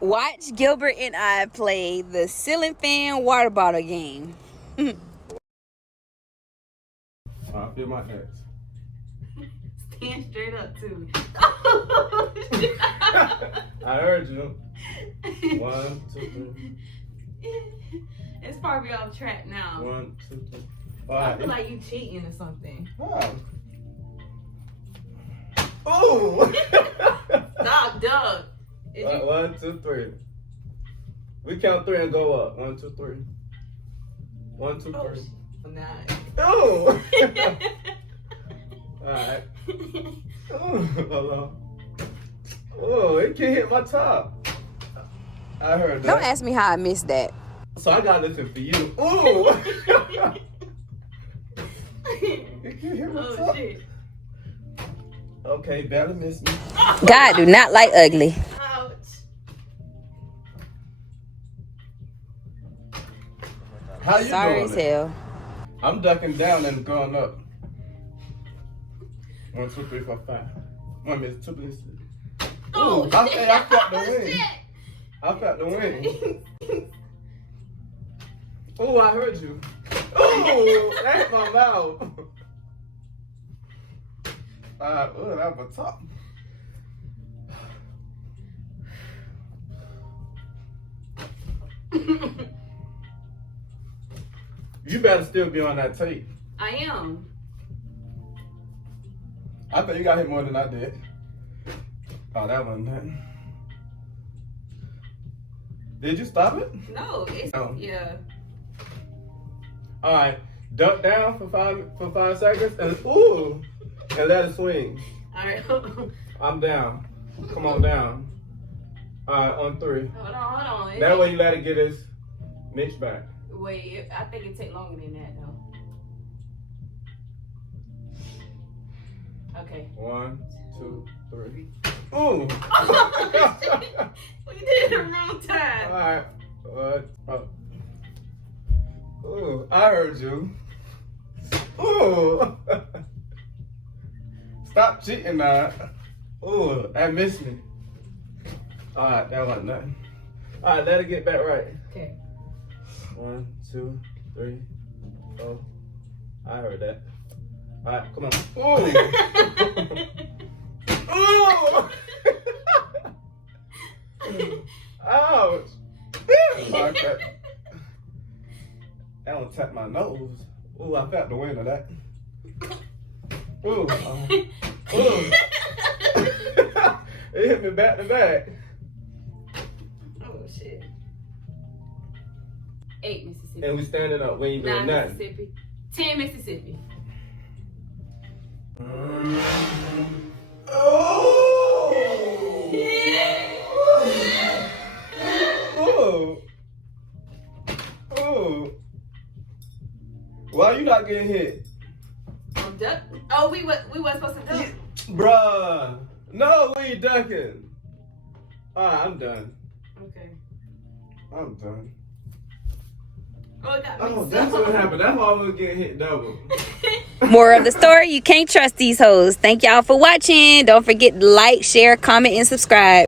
Watch Gilbert and I play the ceiling fan water bottle game. I feel my ass. Stand straight up too. I heard you. 1, 2, 3. It's probably off track now. 1, 2, 3. I Alright. feel like you cheating or something. Wow. Ooh! Stop, Doug. Is you... 1, 2, 3. We count 3 and go up. 1, 2, 3. 1, 2, 3. Nah. Ooh! Alright. Ooh, hold on. Oh, it can't hit my top. I heard that. Don't ask me how I missed that. So I got looking for you. Ooh! It can't hit my Oh top. shit. Okay, barely missed me. God do not like ugly. Ouch. How you Sorry doing? as hell. I'm ducking down and going up. 1, 2, 3, 4, 5. 1 minute, 2 minutes. Oh, Ooh, I felt the Oh, win. shit. I felt the win. Ooh, I heard you. Ooh, that hit my mouth. Ooh, that was top. You better still be on that tape. I am. I think you got hit more than I did. Oh, that wasn't nothing. Did you stop it? No, it's Oh. yeah. All right, duck down for 5 seconds and ooh, and let it swing. Alright. I'm down. Come on down. All right, on 3. Hold on. That way you let it get his Mitch back. Wait, I think it take longer than that though. Okay. 1, 2, 3. Ooh. We did it the wrong All time. right. Ooh, I heard you. Ooh. Stop cheating now. Ooh, that missed me. All right, that wasn't nothing. All right, let it get back right. Okay. 1, 2, 3, 4. I heard that. All right, come on. Ooh. Ooh. Ouch. Okay. That one tapped my nose. Ooh, I felt the wind of that. Ooh. Ooh. It hit me back to back. Oh shit. 8 Mississippi. And we standing up. We ain't 9 doing nothing. Mississippi. 10 Mississippi. Oh. Oh. Why you not getting hit? I'm duck. Oh, we weren't supposed to duck. Bruh. No, we ain't ducking. Alright, I'm done. Okay. I'm done. Oh, it got Oh, mixed that's up. what happened. That's why we getting hit double. More of the story, you can't trust these hoes. Thank y'all for watching. Don't forget to like, share, comment, and subscribe.